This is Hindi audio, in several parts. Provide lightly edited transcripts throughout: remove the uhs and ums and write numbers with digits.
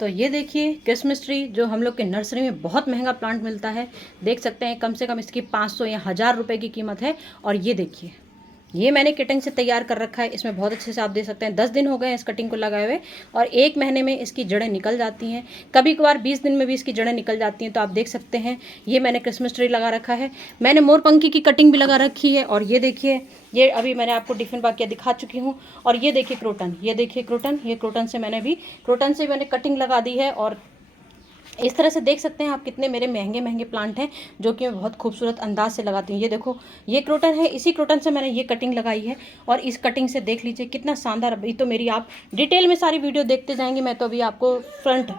तो ये देखिए क्रिसमस ट्री जो हम लोग के नर्सरी में बहुत महंगा प्लांट मिलता है। देख सकते हैं कम से कम इसकी 500 या 1000 रुपये की कीमत है। और ये देखिए ये मैंने कटिंग से तैयार कर रखा है। इसमें बहुत अच्छे से आप देख सकते हैं 10 दिन हो गए इस कटिंग को लगाए हुए और 1 महीने में इसकी जड़ें निकल जाती हैं। कभी कभार 20 दिन में भी इसकी जड़ें निकल जाती हैं। तो आप देख सकते हैं ये मैंने क्रिसमस ट्री लगा रखा है। मैंने मोरपंखी की कटिंग भी लगा रखी है। और ये देखिए ये अभी मैंने आपको डिफिन बाकिया दिखा चुकी हूँ। और ये देखिए क्रोटन, ये देखिए क्रोटन, ये क्रोटन से मैंने कटिंग लगा दी है। और इस तरह से देख सकते हैं आप कितने मेरे महंगे महंगे प्लांट हैं जो कि मैं बहुत खूबसूरत अंदाज से लगाती हूँ। ये देखो ये क्रोटन है, इसी क्रोटन से मैंने ये कटिंग लगाई है। और इस कटिंग से देख लीजिए कितना शानदार। अभी तो मेरी आप डिटेल में सारी वीडियो देखते जाएंगे। मैं तो अभी आपको फ्रंट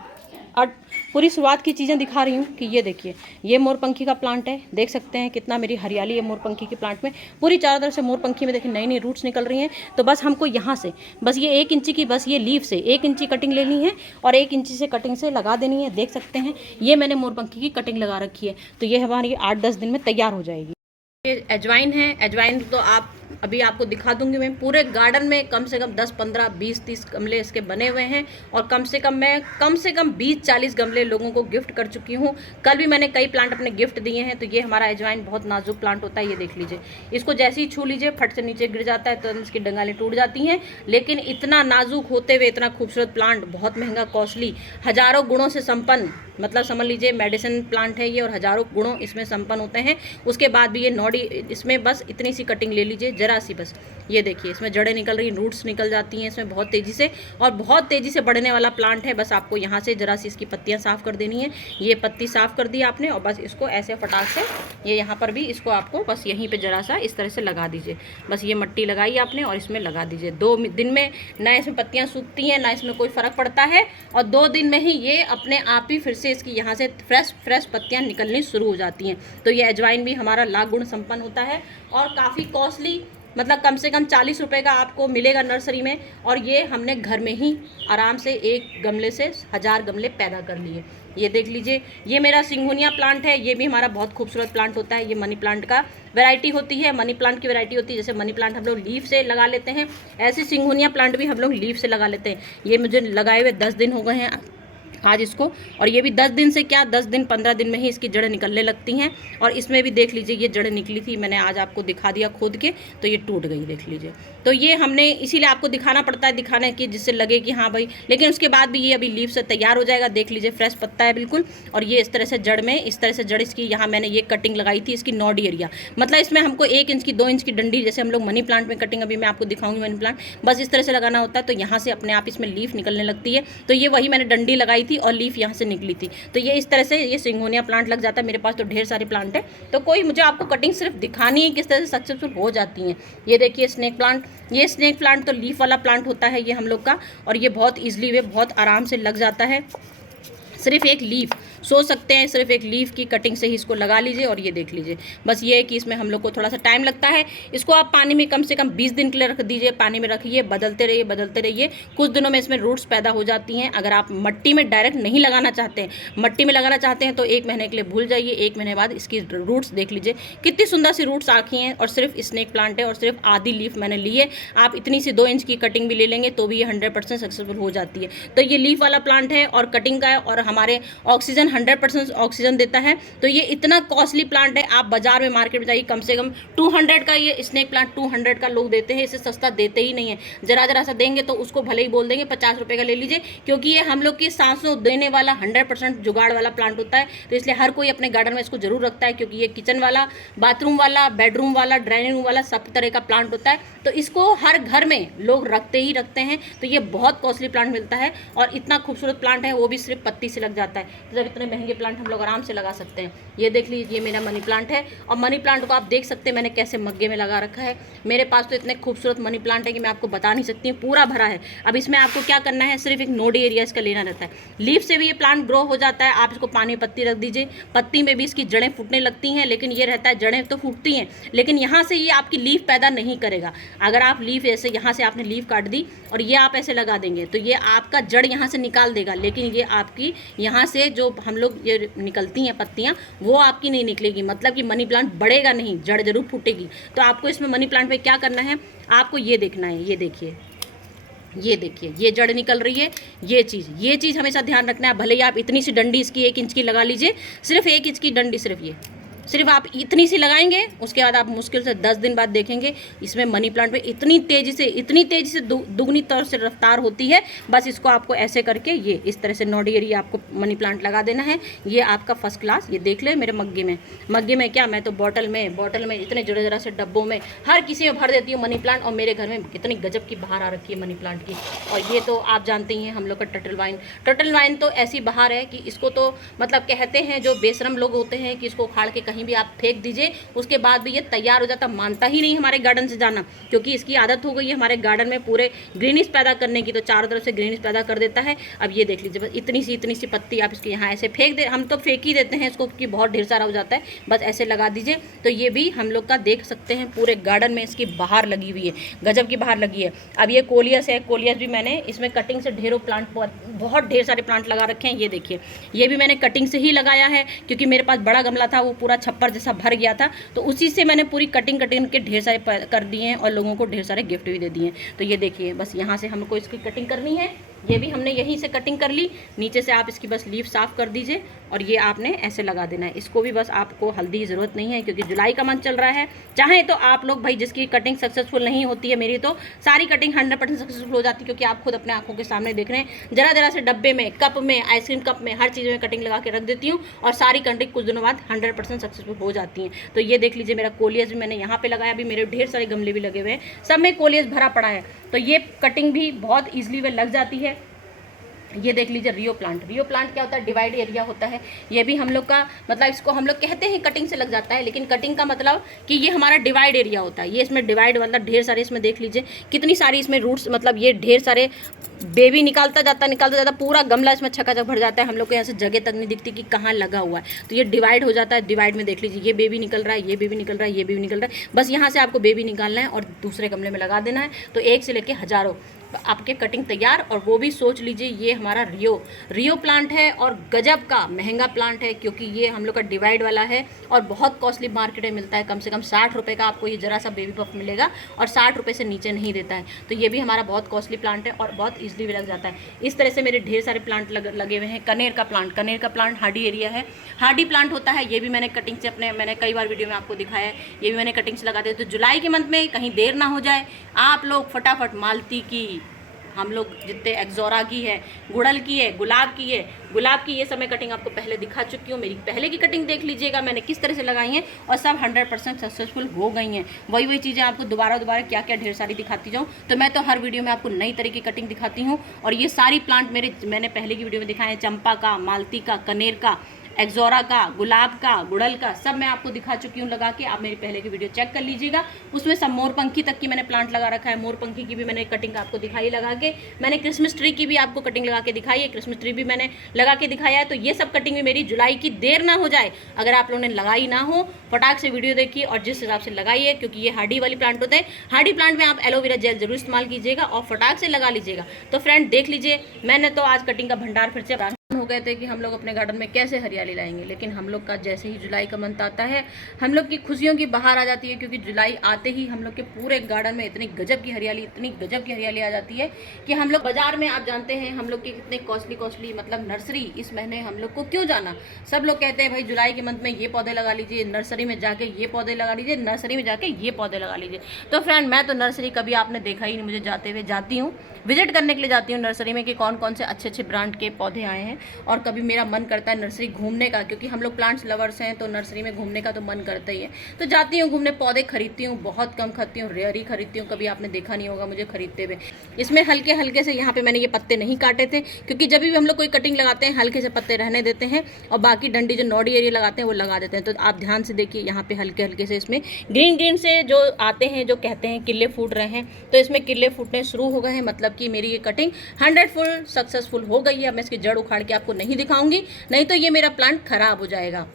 और पूरी शुरुआत की चीज़ें दिखा रही हूँ कि ये देखिए ये मोरपंखी का प्लांट है। देख सकते हैं कितना मेरी हरियाली है मोरपंखी के प्लांट में। पूरी चारों तरफ से मोरपंखी में देखिए नई नई रूट्स निकल रही हैं। तो बस हमको यहाँ से बस ये 1 इंची की बस ये लीफ से 1 इंची कटिंग लेनी है और 1 इंची से कटिंग से लगा देनी है। देख सकते हैं ये मैंने मोरपंखी की कटिंग लगा रखी है। तो ये हमारी 8-10 दिन में तैयार हो जाएगी। ये अजवाइन है। अजवाइन तो आप अभी आपको दिखा दूंगी। मैं पूरे गार्डन में कम से कम 10, 15, 20, 30 गमले इसके बने हुए हैं। और कम से कम 20-40 गमले लोगों को गिफ्ट कर चुकी हूँ। कल भी मैंने कई प्लांट अपने गिफ्ट दिए हैं। तो ये हमारा अजवाइन बहुत नाजुक प्लांट होता है। ये देख लीजिए इसको जैसे ही छू लीजिए फट से नीचे गिर जाता है तो इसकी डंगालें टूट जाती हैं। लेकिन इतना नाजुक होते हुए इतना खूबसूरत प्लांट, बहुत महंगा, कॉस्टली, हजारों गुणों से संपन्न, मतलब समझ लीजिए मेडिसिन प्लांट है ये और हजारों गुणों इसमें संपन्न होते हैं। उसके बाद भी ये नॉडी, इसमें बस इतनी सी कटिंग ले लीजिए, जरा सी बस। ये देखिए इसमें जड़ें निकल रही, रूट्स निकल जाती हैं इसमें बहुत तेज़ी से। और बहुत तेज़ी से बढ़ने वाला प्लांट है। बस आपको यहाँ से जरा सी इसकी पत्तियाँ साफ़ कर देनी है। ये पत्ती साफ़ कर दी आपने और बस इसको ऐसे फटाक से ये यहाँ पर भी इसको आपको बस यहीं पर जरा सा इस तरह से लगा दीजिए। बस ये मट्टी लगाई आपने और इसमें लगा दीजिए। 2 दिन में ना इसमें पत्तियाँ सूखती हैं ना इसमें कोई फ़र्क पड़ता है। और 2 दिन में ही ये अपने आप ही फिर से इसकी यहाँ से फ्रेश पत्तियाँ निकलनी शुरू हो जाती हैं। तो ये अजवाइन भी हमारा लाख गुण संपन्न होता है और काफ़ी कॉस्टली, मतलब कम से कम 40 रुपये का आपको मिलेगा नर्सरी में। और ये हमने घर में ही आराम से 1 गमले से 1000 गमले पैदा कर लिए। ये देख लीजिए ये मेरा सिंघोनिया प्लांट है। ये भी हमारा बहुत खूबसूरत प्लांट होता है। ये मनी प्लांट का वैरायटी होती है, मनी प्लांट की वैरायटी होती है। जैसे मनी प्लांट हम लोग लीफ से लगा लेते हैं, ऐसे सिंघोनिया प्लांट भी हम लोग लीफ से लगा लेते हैं। ये मुझे लगाए हुए 10 दिन हो गए हैं आज इसको। और ये भी 10 दिन से क्या 10 दिन 15 दिन में ही इसकी जड़ें निकलने लगती हैं। और इसमें भी देख लीजिए ये जड़ें निकली थी, मैंने आज आपको दिखा दिया खोद के, तो ये टूट गई देख लीजिए। तो ये हमने इसीलिए आपको दिखाना पड़ता है, दिखाने की जिससे लगे कि हाँ भाई। लेकिन उसके बाद भी ये अभी लीफ से तैयार हो जाएगा। देख लीजिए फ्रेश पत्ता है बिल्कुल। और ये इस तरह से जड़ में इस तरह से जड़ इसकी यहाँ मैंने ये कटिंग लगाई थी इसकी नॉडी एरिया, मतलब इसमें हमको 1 इंच की 2 इंच की डंडी, जैसे हम लोग मनी प्लांट में कटिंग अभी मैं आपको दिखाऊंगी मनी प्लांट, बस इस तरह से लगाना होता है। तो यहाँ से अपने आप इसमें लीफ निकलने लगती है। तो ये वही मैंने डंडी लगाई थी और लीफ यहाँ से निकली थी। तो ये इस तरह से ये सिंघोनिया प्लांट लग जाता है। मेरे पास तो ढेर सारे प्लांट है। तो कोई मुझे आपको कटिंग सिर्फ दिखानी है किस तरह से सक्सेसफुल हो जाती हैं। ये देखिए स्नेक प्लांट, ये स्नेक प्लांट तो लीफ वाला प्लांट होता है ये हम लोग का। और ये बहुत ईजिली वे बहुत आराम से लग जाता है। सिर्फ एक लीफ, सोच सकते हैं सिर्फ एक लीफ की कटिंग से ही इसको लगा लीजिए। और ये देख लीजिए बस ये है कि इसमें हम लोग को थोड़ा सा टाइम लगता है। इसको आप पानी में कम से कम 20 दिन के लिए रख दीजिए, पानी में रखिए, बदलते रहिए। कुछ दिनों में इसमें रूट्स पैदा हो जाती हैं। अगर आप मट्टी में डायरेक्ट नहीं लगाना चाहते हैं, मट्टी में लगाना चाहते हैं तो 1 महीने के लिए भूल जाइए। 1 महीने बाद इसकी रूट्स देख लीजिए कितनी सुंदर सी रूट्स आखी हैं। और सिर्फ स्नेक प्लांट है और सिर्फ आधी लीफ मैंने ली है। आप इतनी सी 2 इंच की कटिंग भी ले लेंगे तो भी ये 100% सक्सेसफुल हो जाती है। तो ये लीफ वाला प्लांट है और कटिंग का है और हमारे ऑक्सीजन 100% ऑक्सीजन देता है। तो ये इतना कॉस्टली प्लांट है। आप बाजार में मार्केट में जाइए कम से कम 200 का ये स्नेक प्लांट 200 का लोग देते हैं। इसे सस्ता देते ही नहीं है। जरा सा देंगे तो उसको भले ही बोल देंगे 50 रुपये का ले लीजिए, क्योंकि ये हम लोग की सांसों देने वाला 100% जुगाड़ वाला प्लांट होता है। तो इसलिए हर कोई अपने गार्डन में इसको जरूर रखता है, क्योंकि ये किचन वाला, बाथरूम वाला, बेडरूम वाला, ड्राइंग रूम वाला सब तरह का प्लांट होता है। तो इसको हर घर में लोग रखते ही रखते हैं। तो ये बहुत कॉस्टली प्लांट मिलता है और इतना खूबसूरत प्लांट है, वो भी सिर्फ पत्ती से लग जाता है। तो जब इतने महंगे प्लांट हम लोग आराम से लगा सकते हैं। ये देख लीजिए ये मेरा मनी प्लांट है। और मनी प्लांट को आप देख सकते हैं मैंने कैसे मग्गे में लगा रखा है। मेरे पास तो इतने खूबसूरत मनी प्लांट है कि मैं आपको बता नहीं सकती हूँ, पूरा भरा है। अब इसमें आपको क्या करना है, सिर्फ एक नोडी एरिया इसका लेना रहता है। लीफ से भी ये प्लांट ग्रो हो जाता है। आप इसको पानी में पत्ती रख दीजिए, पत्ती में भी इसकी जड़ें फूटने लगती हैं। लेकिन ये रहता है जड़ें तो फूटती हैं, लेकिन यहाँ से ये आपकी लीफ पैदा नहीं करेगा। अगर आप लीफ ऐसे यहाँ से आपने लीफ काट दी और ये आप ऐसे लगा देंगे तो ये आपका जड़ यहाँ से निकाल देगा। लेकिन ये आपकी यहाँ से जो हम लोग ये निकलती हैं पत्तियाँ, वो आपकी नहीं निकलेगी। मतलब कि मनी प्लांट बढ़ेगा नहीं, जड़ जरूर फूटेगी। तो आपको इसमें मनी प्लांट में क्या करना है, आपको ये देखना है। ये देखिए ये देखिए, ये जड़ निकल रही है, ये चीज़ हमेशा ध्यान रखना है। भले ही आप इतनी सी डंडी इसकी 1 इंच की लगा लीजिए, सिर्फ 1 इंच की डंडी, सिर्फ आप इतनी सी लगाएंगे, उसके बाद आप मुश्किल से 10 दिन बाद देखेंगे इसमें मनी प्लांट में इतनी तेज़ी से दुगनी तौर से रफ्तार होती है। बस इसको आपको ऐसे करके ये इस तरह से नोडी एरिया आपको मनी प्लांट लगा देना है। ये आपका फर्स्ट क्लास, ये देख ले मेरे मग्गे में क्या, मैं तो बॉटल में इतने जरा से डब्बों में हर किसी में भर देती हूँ मनी प्लांट। और मेरे घर में कितनी गजब की बहार आ रखी है मनी प्लांट की। और ये तो आप जानते ही हैं हम लोग का टर्टल वाइन तो ऐसी बहार है कि इसको तो मतलब कहते हैं जो बेशरम लोग होते हैं कि इसको उखाड़ के कहीं भी आप फेंक दीजिए, उसके बाद भी ये तैयार हो जाता, मानता ही नहीं हमारे गार्डन से जाना, क्योंकि इसकी आदत हो गई है हमारे गार्डन में पूरे ग्रीनिश पैदा करने की, तो चारों तरफ से ग्रीनिश पैदा कर देता है। अब ये देख लीजिए, बस इतनी सी पत्ती आप इसके यहाँ ऐसे फेंक दे, हम तो फेंक ही देते हैं इसको क्योंकि बहुत ढेर सारा हो जाता है, बस ऐसे लगा दीजिए। तो ये भी हम लोग का देख सकते हैं पूरे गार्डन में इसकी बहार लगी हुई है, गजब की बहार लगी है। अब ये कोलियस है, कोलियस भी मैंने इसमें कटिंग से ढेरों प्लांट, बहुत ढेर सारे प्लांट लगा रखे हैं। ये देखिए, ये भी मैंने कटिंग से ही लगाया है क्योंकि मेरे पास बड़ा गमला था, वो पूरा छप्पर जैसा भर गया था, तो उसी से मैंने पूरी कटिंग के ढेर सारे कर दिए हैं और लोगों को ढेर सारे गिफ्ट भी दे दिए हैं। तो ये देखिए, बस यहाँ से हमको इसकी कटिंग करनी है, ये भी हमने यहीं से कटिंग कर ली। नीचे से आप इसकी बस लीफ साफ कर दीजिए और ये आपने ऐसे लगा देना है। इसको भी बस आपको हल्दी की ज़रूरत नहीं है क्योंकि जुलाई का मंथ चल रहा है। चाहे तो आप लोग भाई जिसकी कटिंग सक्सेसफुल नहीं होती है, मेरी तो सारी कटिंग 100% सक्सेसफुल हो जाती है क्योंकि आप खुद अपने आंखों के सामने देख रहे हैं। जरा से डब्बे में, कप में, आइसक्रीम कप में, हर चीज़ में कटिंग लगा के रख देती हूँ और सारी कटिंग कुछ दिनों बाद 100% सक्सेसफुल हो जाती हैं। तो ये देख लीजिए, मेरा कोलियस भी मैंने यहाँ पे लगाया, अभी मेरे ढेर सारे गमले भी लगे हुए हैं, सब में कोलियस भरा पड़ा है। तो ये कटिंग भी बहुत ईजिली वे लग जाती है। ये देख लीजिए रियो प्लांट क्या होता है, डिवाइड एरिया होता है। ये भी हम लोग का मतलब, इसको हम लोग कहते हैं कटिंग से लग जाता है, लेकिन कटिंग का मतलब कि ये हमारा डिवाइड एरिया होता है। ये इसमें डिवाइड मतलब ढेर सारे, इसमें देख लीजिए कितनी सारी इसमें रूट्स, मतलब ये ढेर सारे बेबी निकालता जाता, पूरा गमला इसमें छकाछक भर जाता है। हम लोग को यहाँ से जगह तक नहीं दिखती कि कहाँ लगा हुआ है। तो ये डिवाइड हो जाता है। डिवाइड में देख लीजिए, ये बेबी निकल रहा है, ये बेबी निकल रहा है, ये बेबी निकल रहा है। बस यहाँ से आपको बेबी निकालना है और दूसरे गमले में लगा देना है। तो एक से लेके हज़ारों आपके कटिंग तैयार। और वो भी सोच लीजिए, ये हमारा रियो प्लांट है और गजब का महंगा प्लांट है क्योंकि ये हम लोग का डिवाइड वाला है और बहुत कॉस्टली मार्केट में मिलता है। कम से कम 60 रुपये का आपको ये जरा सा बेबी पफ मिलेगा और 60 रुपये से नीचे नहीं देता है। तो ये भी हमारा बहुत कॉस्टली प्लांट है और बहुत ईजिली भी लग जाता है। इस तरह से मेरे ढेर सारे प्लांट लगे हुए हैं। कनेर का प्लांट हार्डी एरिया है, हार्डी प्लांट होता है। ये भी मैंने कटिंग से मैंने कई बार वीडियो में आपको दिखाया है, ये भी मैंने कटिंग से लगा दिया। तो जुलाई के मंथ में कहीं देर ना हो जाए, आप लोग फटाफट मालती की, हम लोग जितने एक्जोरा की है, गुड़हल की है, गुलाब की ये सब मैं कटिंग आपको पहले दिखा चुकी हूँ। मेरी पहले की कटिंग देख लीजिएगा मैंने किस तरह से लगाई हैं और सब 100% सक्सेसफुल हो गई हैं। वही चीज़ें आपको दोबारा क्या ढेर सारी दिखाती जाऊँ। तो मैं तो हर वीडियो में आपको नई तरह की कटिंग दिखाती हूँ। और ये सारी प्लांट मैंने पहले की वीडियो में दिखाए हैं, चंपा का, मालती का, कनेर का, एक्जोरा का, गुलाब का, गुड़हल का, सब मैं आपको दिखा चुकी हूँ लगा के। आप मेरी पहले की वीडियो चेक कर लीजिएगा, उसमें सब मोरपंखी तक की मैंने प्लांट लगा रखा है। मोरपंखी की भी मैंने कटिंग आपको दिखाई लगा के। मैंने क्रिसमस ट्री की भी आपको कटिंग लगा के दिखाई है, क्रिसमस ट्री भी मैंने लगा के दिखाया है। तो ये सब कटिंग भी मेरी जुलाई की देर ना हो जाए, अगर आप लोगों ने लगाई ना हो, फटाक से वीडियो देखिए और जिस हिसाब से लगाई है, क्योंकि ये हार्डी वाली प्लांट होते हैं। हार्डी प्लांट में आप एलोवेरा जेल जरूर इस्तेमाल कीजिएगा और फटाक से लगा लीजिएगा। तो फ्रेंड देख लीजिए, मैंने तो आज कटिंग का भंडार फिर से हो गए थे कि हम लोग अपने गार्डन में कैसे हरियाली लाएंगे, लेकिन हम लोग का जैसे ही जुलाई का मंथ आता है, हम लोग की खुशियों की बहार आ जाती है क्योंकि जुलाई आते ही हम लोग के पूरे गार्डन में इतनी गजब की हरियाली आ जाती है कि हम लोग बाजार में, आप जानते हैं हम लोग की कितने कॉस्टली मतलब नर्सरी इस महीने हम लोग को क्यों जाना। सब लोग कहते हैं भाई जुलाई के मंथ में ये पौधे लगा लीजिए, नर्सरी में जाके ये पौधे लगा लीजिए, नर्सरी में जाके ये पौधे लगा लीजिए। तो फ्रेंड मैं तो नर्सरी कभी आपने देखा ही नहीं, मुझे जाते हुए जाती हूँ, विजिट करने के लिए जाती हूँ नर्सरी में कि कौन से अच्छे ब्रांड के पौधे आए हैं। और कभी मेरा मन करता है नर्सरी घूमने का, क्योंकि हम लोग प्लांट्स लवर्स हैं तो नर्सरी में घूमने का तो मन करता ही है। तो जाती हूँ घूमने, पौधे खरीदती हूँ, बहुत कम खाती हूँ, रेयर ही खरीदती हूँ, कभी आपने देखा नहीं होगा मुझे खरीदते हुए। इसमें हल्के से यहाँ पे मैंने ये पत्ते नहीं काटे थे क्योंकि जब भी हम लोग कोई कटिंग लगाते हैं हल्के से पत्ते रहने देते हैं और बाकी डंडी जो नोडी एरिया लगाते हैं वो लगा देते हैं। तो आप ध्यान से देखिए, यहाँ पे हल्के से इसमें ग्रीन से जो आते हैं, जो कहते हैं किले फूट रहे हैं, तो इसमें किले फूटने शुरू हो गए हैं, मतलब कि मेरी ये कटिंग 100% सक्सेसफुल हो गई है। अब मैं इसकी जड़ उखाड़ के आपको नहीं दिखाऊंगी, नहीं तो ये मेरा प्लांट खराब हो जाएगा।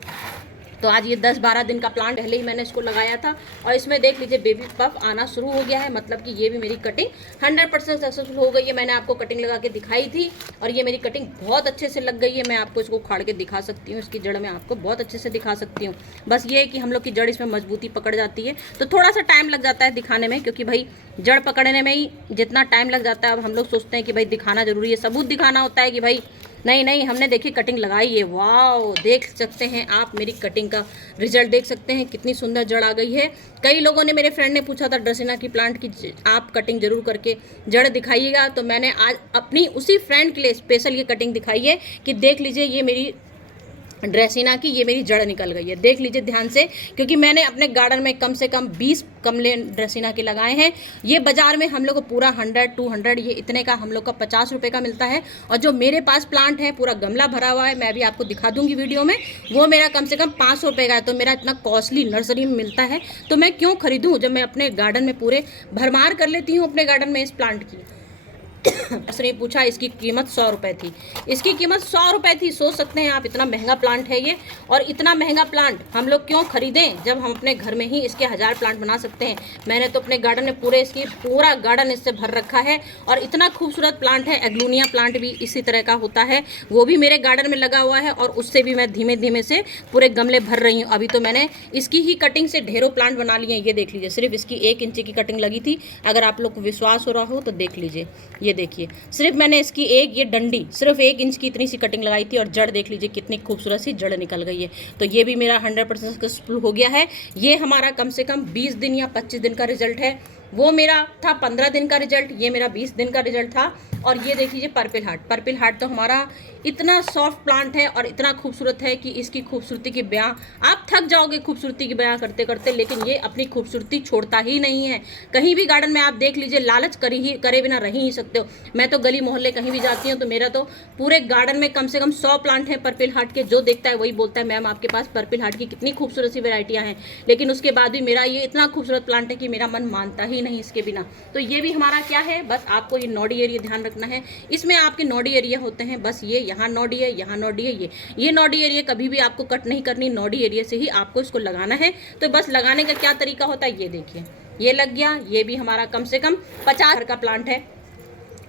तो आज ये 10-12 दिन का प्लांट पहले ही मैंने इसको लगाया था और इसमें देख लीजिए बेबी पफ आना शुरू हो गया है, मतलब कि ये भी मेरी कटिंग 100% सक्सेसफुल हो गई है। मैंने आपको कटिंग लगा के दिखाई थी और ये मेरी कटिंग बहुत अच्छे से लग गई है। मैं आपको इसको उखाड़ के दिखा सकती हूँ, इसकी जड़ में आपको बहुत अच्छे से दिखा सकती हूँ। बस ये है कि हम लोग की जड़ इसमें मजबूती पकड़ जाती है, तो थोड़ा सा टाइम लग जाता है दिखाने में, क्योंकि भाई जड़ पकड़ने में ही जितना टाइम लग जाता है, अब हम लोग सोचते हैं कि भाई दिखाना जरूरी है, सबूत दिखाना होता है कि भाई नहीं नहीं हमने देखी कटिंग लगाई है। वाओ, देख सकते हैं आप मेरी कटिंग का रिजल्ट, देख सकते हैं कितनी सुंदर जड़ आ गई है। कई लोगों ने, मेरे फ्रेंड ने पूछा था ड्रेसिना की प्लांट की आप कटिंग जरूर करके जड़ दिखाइएगा, तो मैंने आज अपनी उसी फ्रेंड के लिए स्पेशल ये कटिंग दिखाई है कि देख लीजिए ये मेरी ड्रेसिना की ये मेरी जड़ निकल गई है। देख लीजिए ध्यान से, क्योंकि मैंने अपने गार्डन में कम से कम 20 गमले ड्रेसिना के लगाए हैं। ये बाजार में हम लोग को पूरा 100-200 ये इतने का हम लोग का 50 रुपये का मिलता है, और जो मेरे पास प्लांट है पूरा गमला भरा हुआ है, मैं अभी आपको दिखा दूंगी वीडियो में, वो मेरा कम से कम 500 रुपये का है। तो मेरा इतना कॉस्टली नर्सरी में मिलता है तो मैं क्यों खरीदूँ, जब मैं अपने गार्डन में पूरे भरमार कर लेती हूँ अपने गार्डन में इस प्लांट की। उसने पूछा इसकी कीमत 100 रुपये थी, इसकी कीमत 100 रुपये थी। सोच सकते हैं आप, इतना महंगा प्लांट है ये, और इतना महंगा प्लांट हम लोग क्यों खरीदें जब हम अपने घर में ही इसके 1000 प्लांट बना सकते हैं। मैंने तो अपने गार्डन में पूरा गार्डन इससे भर रखा है, और इतना खूबसूरत प्लांट है। एग्लोनिया प्लांट भी इसी तरह का होता है, वो भी मेरे गार्डन में लगा हुआ है, और उससे भी मैं धीमे धीमे से पूरे गमले भर रही हूँ। अभी तो मैंने इसकी ही कटिंग से ढेरों प्लांट बना लिए हैं। ये देख लीजिए, सिर्फ इसकी 1 इंच की कटिंग लगी थी। अगर आप लोग को विश्वास हो रहा हो तो देख लीजिए, ये देखिए, सिर्फ मैंने इसकी ये डंडी सिर्फ 1 इंच की इतनी सी कटिंग लगाई थी, और जड़ देख लीजिए कितनी खूबसूरत सी जड़ निकल गई है। तो ये भी मेरा 100% सक्सेसफुल हो गया है। ये हमारा कम से कम 20 दिन या 25 दिन का रिजल्ट है। वो मेरा था 15 दिन का रिजल्ट, ये मेरा 20 दिन का रिजल्ट था। और ये देख लीजिए पर्पल हार्ट तो हमारा इतना सॉफ्ट प्लांट है और इतना खूबसूरत है कि इसकी खूबसूरती की बयां आप थक जाओगे खूबसूरती की बयां करते करते, लेकिन ये अपनी खूबसूरती छोड़ता ही नहीं है। कहीं भी गार्डन में आप देख लीजिए, लालच करे बिना रह ही सकते हो। मैं तो गली मोहल्ले कहीं भी जाती हूँ तो मेरा तो पूरे गार्डन में कम से कम 100 प्लांट हैं पर्पल हार्ट के। जो देखता है वही बोलता है मैम आपके पास पर्पल हार्ट की कितनी खूबसूरत सी वेराइटियाँ हैं, लेकिन उसके बाद भी मेरा ये इतना खूबसूरत प्लांट है कि मेरा मन मानता ही नहीं इसके बिना। तो ये भी हमारा क्या है, बस आपको ये नोडी एरिया ध्यान रखना है। इसमें आपके नोडी एरिया होते हैं, बस ये यहाँ नोडी है, यहाँ नोडी है, ये नोडी एरिया कभी भी आपको कट नहीं करनी, नोडी एरिया से ही आपको इसको लगाना है। तो बस लगाने का क्या तरीका होता है, ये देखिए, ये लग गया। ये भी हमारा कम से कम 50 का प्लांट है,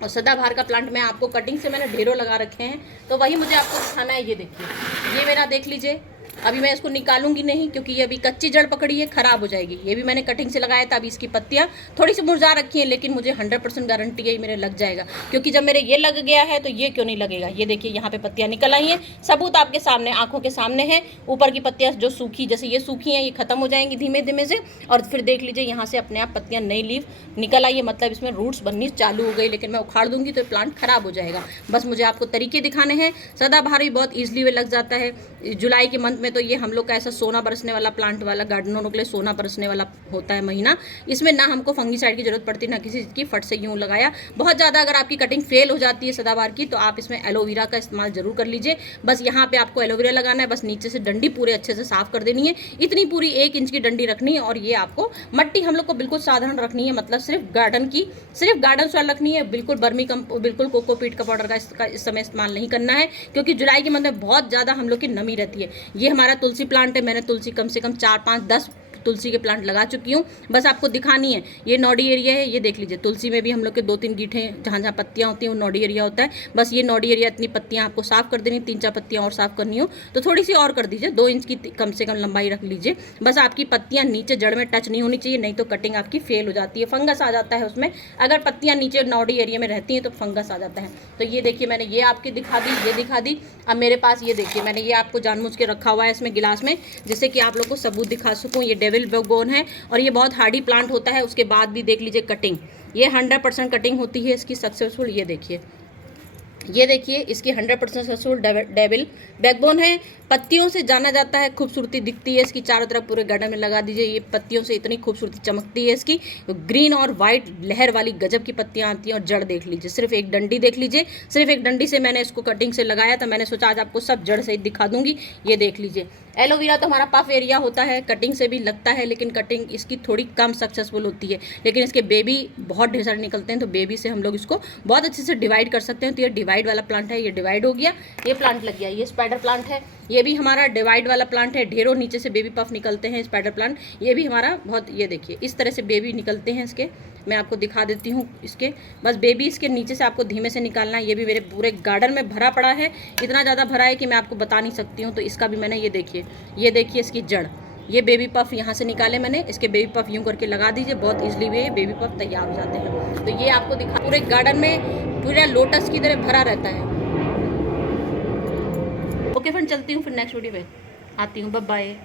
और सदाबहार का प्लांट मैं आपको कटिंग से मैंने ढेरों लगा रखे हैं, तो वही मुझे आपको दिखाना है। ये देखिए, ये मेरा देख लीजिए, अभी मैं इसको निकालूंगी नहीं क्योंकि ये अभी कच्ची जड़ पकड़ी है, खराब हो जाएगी। ये भी मैंने कटिंग से लगाया था, अभी इसकी पत्तियां थोड़ी सी मुरझा रखी हैं, लेकिन मुझे 100% गारंटी है मेरे लग जाएगा, क्योंकि जब मेरे ये लग गया है तो ये क्यों नहीं लगेगा। ये देखिए, यहाँ पे पत्तियां निकल आई हैं, सबूत आपके सामने, आंखों के सामने है। ऊपर की पत्तियां जो सूखी, जैसे ये सूखी हैं, ये खत्म हो जाएंगी धीमे धीमे से, और फिर देख लीजिए यहाँ से अपने आप पत्तियां नई लीव निकल आई है, मतलब इसमें रूट्स बननी चालू हो गई। लेकिन मैं उखाड़ दूंगी तो प्लांट खराब हो जाएगा। बस मुझे आपको तरीके दिखाने हैं। सदाबहार भी बहुत ईजिली वे लग जाता है। जुलाई के मंथ में तो ये हम लोग का ऐसा सोना बरसने वाला प्लांट वाला, गार्डनरों के लिए सोना बरसने वाला होता है महीना। इसमें ना हमको फंगीसाइड की जरूरत पड़ती, ना किसी चीज़ की, फट से यूं लगाया। बहुत ज़्यादा अगर आपकी कटिंग फेल हो जाती है सदाबहार की, तो आप इसमें एलोवेरा का इस्तेमाल जरूर कर लीजिए। बस यहाँ पे आपको एलोवेरा लगाना है, बस नीचे से डंडी पूरे अच्छे से साफ कर देनी है। इतनी पूरी 1 इंच की डंडी रखनी है, और ये आपको मट्टी हम लोग को बिल्कुल साधारण रखनी है, मतलब सिर्फ गार्डन सॉइल रखनी है। बिल्कुल बिल्कुल कोकोपीट का पाउडर का इस समय इस्तेमाल नहीं करना है, क्योंकि जुलाई के मंथ में बहुत ज़्यादा हम लोग की नमी रहती है। ये हमारा तुलसी प्लांट है, मैंने तुलसी कम से कम 4, 5, 10 तुलसी के प्लांट लगा चुकी हूँ। बस आपको दिखानी है। ये नोडी एरिया है, ये देख लीजिए, तुलसी में भी हम लोग के 2-3 गीठे जहाँ जहाँ पत्तियाँ होती हैं वो नोडी एरिया होता है। बस ये नोडी एरिया, इतनी पत्तियाँ आपको साफ कर देनी, 3-4 पत्तियाँ और साफ करनी हो तो थोड़ी सी और कर दीजिए, 2 इंच की कम से कम लंबाई रख लीजिए। बस आपकी पत्तियाँ नीचे जड़ में टच नहीं होनी चाहिए, नहीं तो कटिंग आपकी फेल हो जाती है, फंगस आ जाता है उसमें। अगर पत्तियाँ नीचे नोडी एरिया में रहती हैं तो फंगस आ जाता है। तो ये देखिए, मैंने ये आपकी दिखा दी, ये दिखा दी। अब मेरे पास ये देखिए, मैंने ये आपको जानबूझ के रखा हुआ है इसमें गिलास में, जिससे कि आप लोग को सबूत दिखा सकूँ। ये डेविल बैकबोन है, और ये बहुत हार्डी प्लांट होता है। उसके बाद भी देख लीजिए कटिंग, ये 100% कटिंग होती है इसकी सक्सेसफुल। ये देखिए, इसकी 100% सक्सेसफुल डेविल बैकबोन है। पत्तियों से जाना जाता है, खूबसूरती दिखती है इसकी, चारों तरफ पूरे गार्डन में लगा दीजिए। ये पत्तियों से इतनी खूबसूरती चमकती है इसकी, ग्रीन और वाइट लहर वाली गजब की पत्तियां आती हैं। और जड़ देख लीजिए, सिर्फ एक डंडी देख लीजिए, सिर्फ एक डंडी से मैंने इसको कटिंग से लगाया था। मैंने सोचा आज आपको सब जड़ सहित दिखा दूंगी। ये देख लीजिए, एलोवेरा तो हमारा पफ एरिया होता है, कटिंग से भी लगता है, लेकिन कटिंग इसकी थोड़ी कम सक्सेसफुल होती है। लेकिन इसके बेबी बहुत ढेर सारे निकलते हैं, तो बेबी से हम लोग इसको बहुत अच्छे से डिवाइड कर सकते हैं। तो ये डिवाइड वाला प्लांट है, ये डिवाइड हो गया, ये प्लांट लग गया। ये स्पाइडर प्लांट है, ये भी हमारा डिवाइड वाला प्लांट है, ढेरों नीचे से बेबी पफ निकलते हैं स्पाइडर प्लांट। ये भी हमारा बहुत, ये देखिए इस तरह से बेबी निकलते हैं इसके, मैं आपको दिखा देती हूँ इसके, बस बेबी इसके नीचे से आपको धीमे से निकालना है। ये भी मेरे पूरे गार्डन में भरा पड़ा है, इतना ज़्यादा भरा है कि मैं आपको बता नहीं सकती हूँ। तो इसका भी मैंने, ये देखिए इसकी जड़, ये बेबी पफ यहाँ से निकाले मैंने, इसके बेबी पफ यूँ करके लगा दीजिए, बहुत ईजिली वे बेबी पफ तैयार हो जाते हैं। तो ये आपको दिखा, पूरे गार्डन में पूरा लोटस की तरह भरा रहता है। ओके फ्रेंड, चलती हूँ, फिर नेक्स्ट वीडियो पे आती हूँ, बाय बाय।